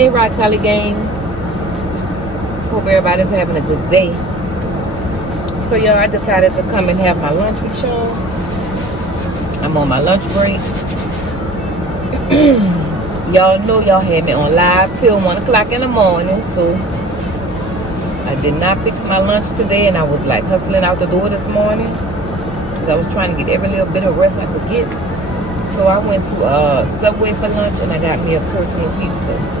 Hey, Rock Solid Gang. Hope everybody's having a good day. So, y'all, I decided to come and have my lunch with y'all. I'm on my lunch break. Y'all know y'all had me on live till 1 o'clock in the morning. So, I did not fix my lunch today. And I was like hustling out the door this morning. Because I was trying to get every little bit of rest I could get. So, I went to Subway for lunch and I got me a personal pizza.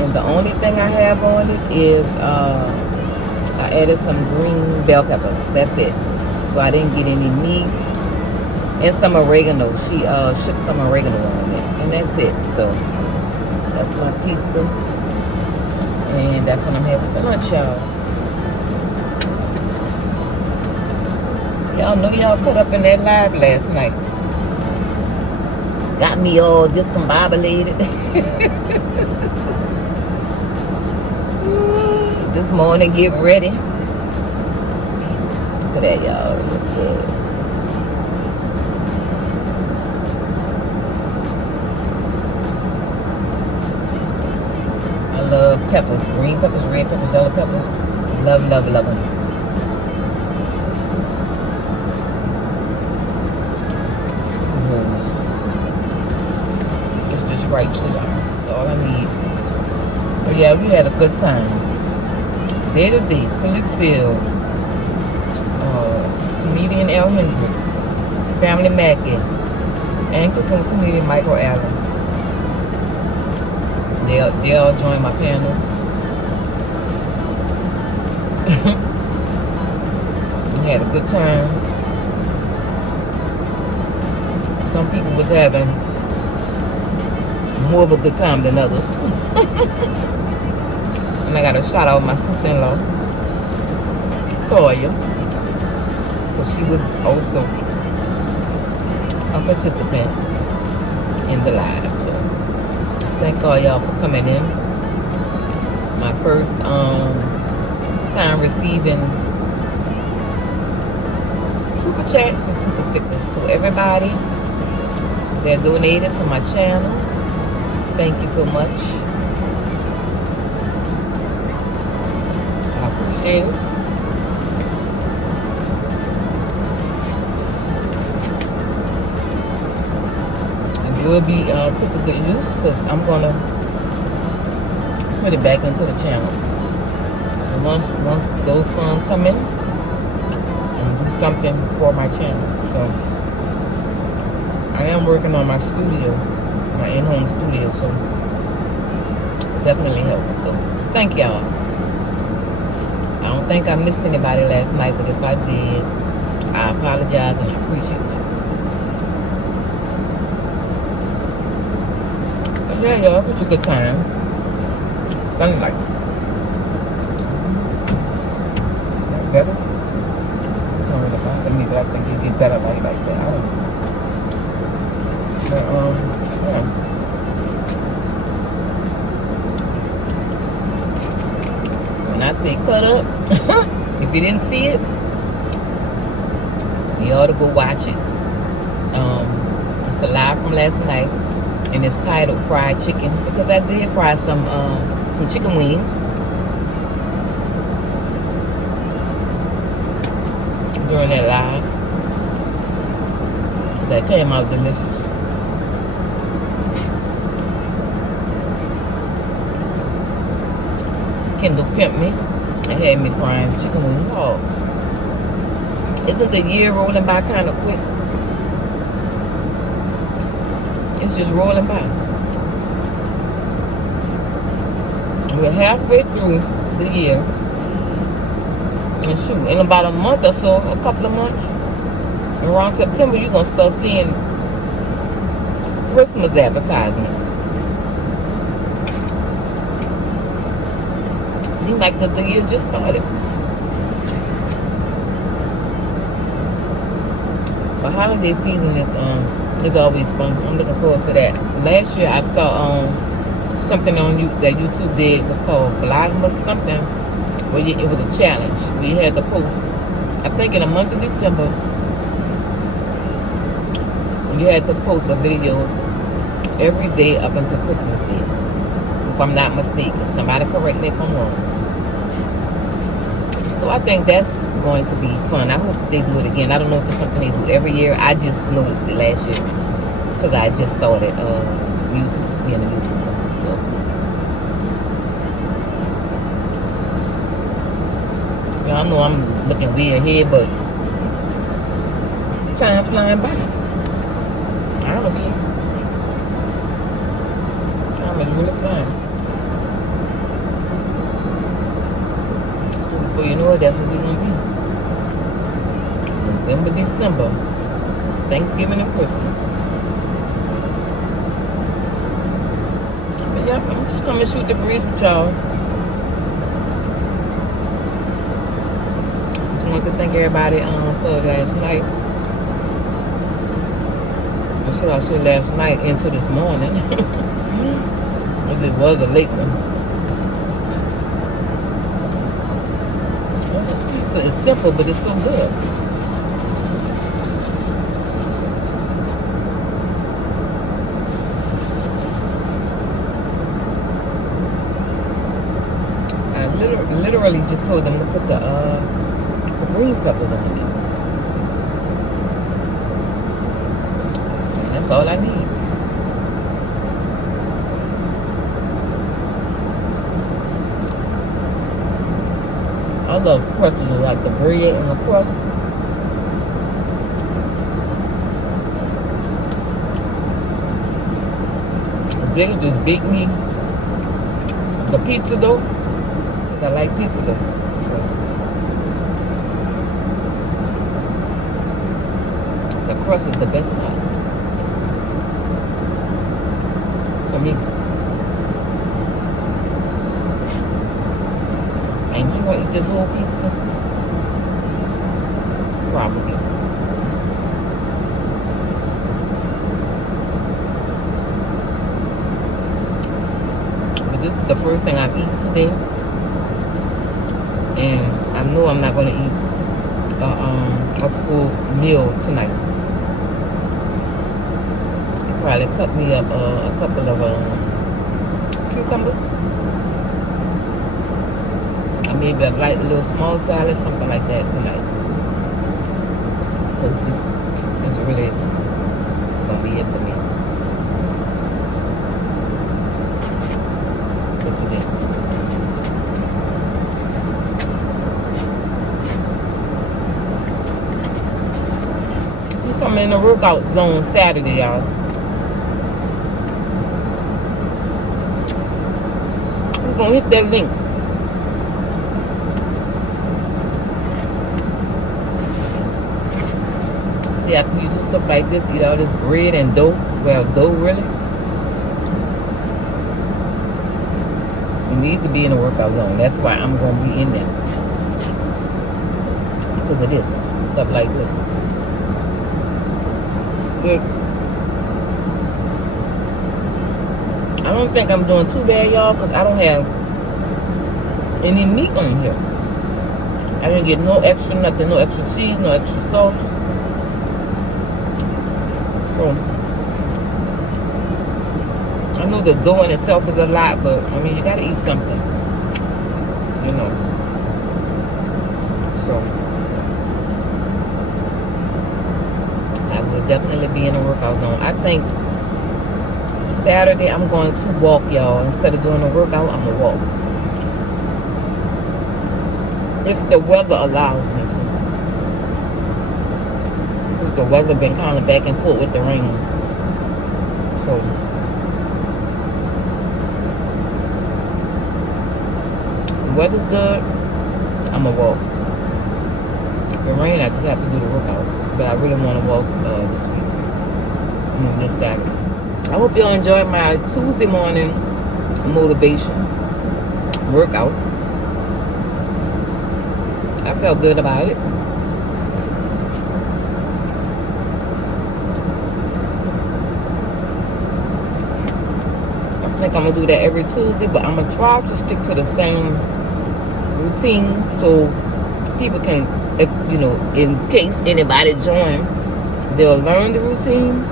And the only thing I have on it is I added some green bell peppers. That's it. So I didn't get any meat. And some oregano. She shipped some oregano on it. And that's it. So that's my pizza. And that's what I'm having for lunch, y'all. Y'all know y'all caught up in that live last night. Got me all discombobulated. This morning, get ready. Look at that, y'all. Look good. I love peppers. Green peppers, red peppers, yellow peppers. Love, love, love them. It's just right to y'all. That's all I need. But yeah, we had a good time. Day to day, Philip Field, comedian L. Hendricks, Family Mackey, anchor from comedian Michael Allen. They all joined my panel. We had a good time. Some people was having more of a good time than others. And I got a shout out my sister-in-law, Toya, because she was also a participant in the live. So thank all y'all for coming in. My first time receiving super chats and super stickers. So everybody that donated to my channel, thank you so much. And you'll be put to good use because I'm gonna put it back into the channel. And once those funds come in, and do something for my channel. So I am working on my studio, my in-home studio, so it definitely helps. So thank y'all. I don't think I missed anybody last night, but if I did, I apologize and appreciate you. But yeah, y'all, it was a good time. Sunlight. That better? It's not really bother me, but I think you get better light like that. I don't know. But, yeah. When I say cut up, if you didn't see it, you ought to go watch it. It's a live from last night, and it's titled Fried Chicken, because I did fry some chicken wings during that live. That came out delicious. Kendall pimped me and had me frying chicken wings. Oh, isn't the year rolling by kind of quick? It's just rolling by. We're halfway through the year. And shoot, in about a month or so, a couple of months, around September, you're going to start seeing Christmas advertisements. Seems like the year just started. But holiday season is always fun. I'm looking forward to that. Last year I saw something on that YouTube did, was called Vlogmas something, where it was a challenge. We had to post, I think in the month of December, you had to post a video every day up until Christmas Day. I'm not mistaken. Somebody correct me if I'm wrong. So I think that's going to be fun. I hope they do it again. I don't know if it's something they do every year. I just noticed it last year because I just started YouTube, being a YouTuber. So I know I'm looking weird here, but time flying by. Honestly, time is really flying. So before you know it, that's what we're gonna be. November, December, Thanksgiving and Christmas. But yeah, I'm just coming to shoot the breeze with y'all. I want to thank everybody for last night. I should last night into this morning. Because it was a late one. Well, this pizza is simple, but it's so good. I literally just told them to put the green peppers on it. That's all I need. I love pretzels, like the bread and the crust. They just beat me the pizza dough. I like pizza dough. So the crust is the best part for me. And you gonna eat this whole pizza? Probably. But this is the first thing I've eaten today. And I know I'm not gonna eat a full meal tonight. Probably cut me up a couple of cucumbers. Or maybe a light little small salad, something like that tonight. Because this is really gonna be it for me. For today. I'm in the workout zone Saturday, y'all. We're gonna hit that link. See, after you do stuff like this, eat all this bread and dough. Well, dough really. You need to be in the workout zone. That's why I'm gonna be in there. Because of this. Stuff like this. But I don't think I'm doing too bad, y'all, because I don't have any meat on here. I didn't get no extra nothing, no extra cheese, no extra sauce. So I know the dough in itself is a lot, but I mean, you gotta eat something, you know. So I will definitely be in a workout zone. I think Saturday I'm going to walk, y'all. Instead of doing a workout, I'm gonna walk. If the weather allows me to. Because the weather been kind of back and forth with the rain. So the weather's good, I'm gonna walk. If it rain, I just have to do the workout. But I really want to walk this week. This Saturday. I hope y'all enjoy my Tuesday morning motivation workout. I felt good about it. I think I'm gonna do that every Tuesday, but I'm gonna try to stick to the same routine so people can, if you know, in case anybody join, they'll learn the routine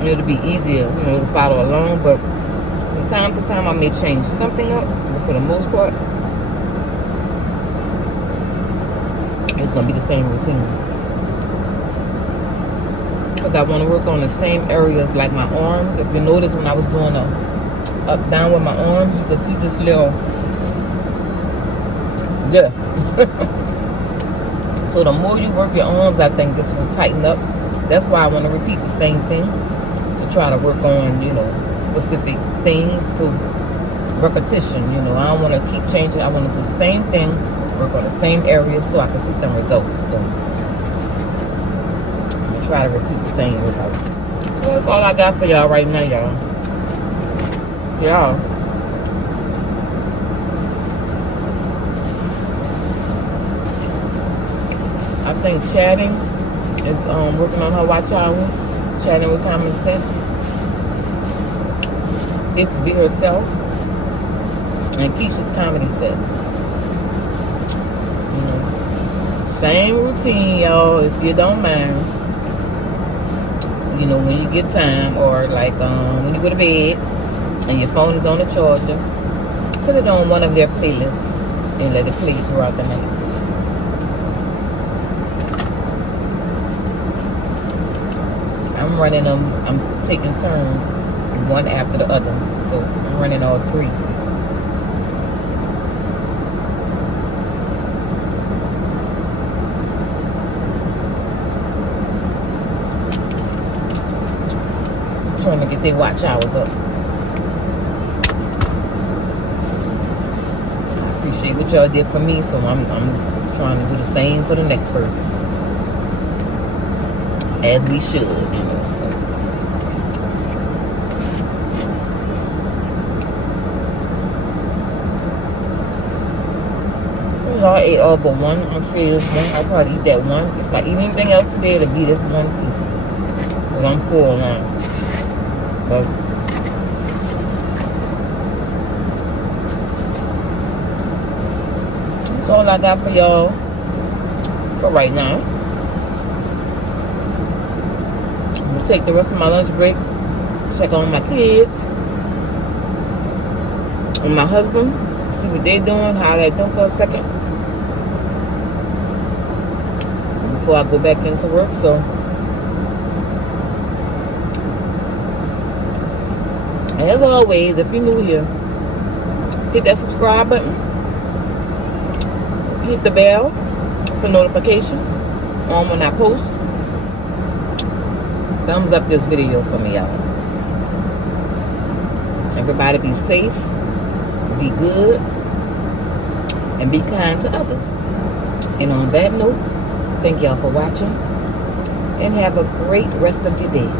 and it'll be easier, you know, to follow along. But time to time I may change something up, but for the most part, it's gonna be the same routine. Because I want to work on the same areas, like my arms. If you notice, when I was doing a up down with my arms, you can see this little, yeah. So the more you work your arms, I think this will tighten up. That's why I want to repeat the same thing, to try to work on, you know, specific things, to repetition. You know, I don't want to keep changing. I want to do the same thing, work on the same areas, so I can see some results. So I'm gonna try to repeat the same results. So that's all I got for y'all right now, y'all. I think chatting is working on her watch hours, chatting with common sense. It's Be Herself, and Keisha's comedy set. You know, same routine, y'all, if you don't mind. You know, when you get time, or like when you go to bed and your phone is on the charger, put it on one of their playlists and let it play throughout the night. I'm running them, I'm taking turns, one after the other. So I'm running all three. Trying to get their watch hours up. I appreciate what y'all did for me, so I'm trying to do the same for the next person. As we should, you know. So I ate all but one. I'm sure this one. I'll probably eat that one. If I eat anything else today, it'll be this one piece. Because I'm full now. But that's all I got for y'all for right now. I'm gonna take the rest of my lunch break, check on my kids and my husband, see what they're doing, holler at them for a second before I go back into work. So as always, if you're new here, hit that subscribe button, hit the bell for notifications on when I post. Thumbs up this video for me, y'all. Everybody be safe, be good, and be kind to others. And on that note, thank y'all for watching, and have a great rest of your day.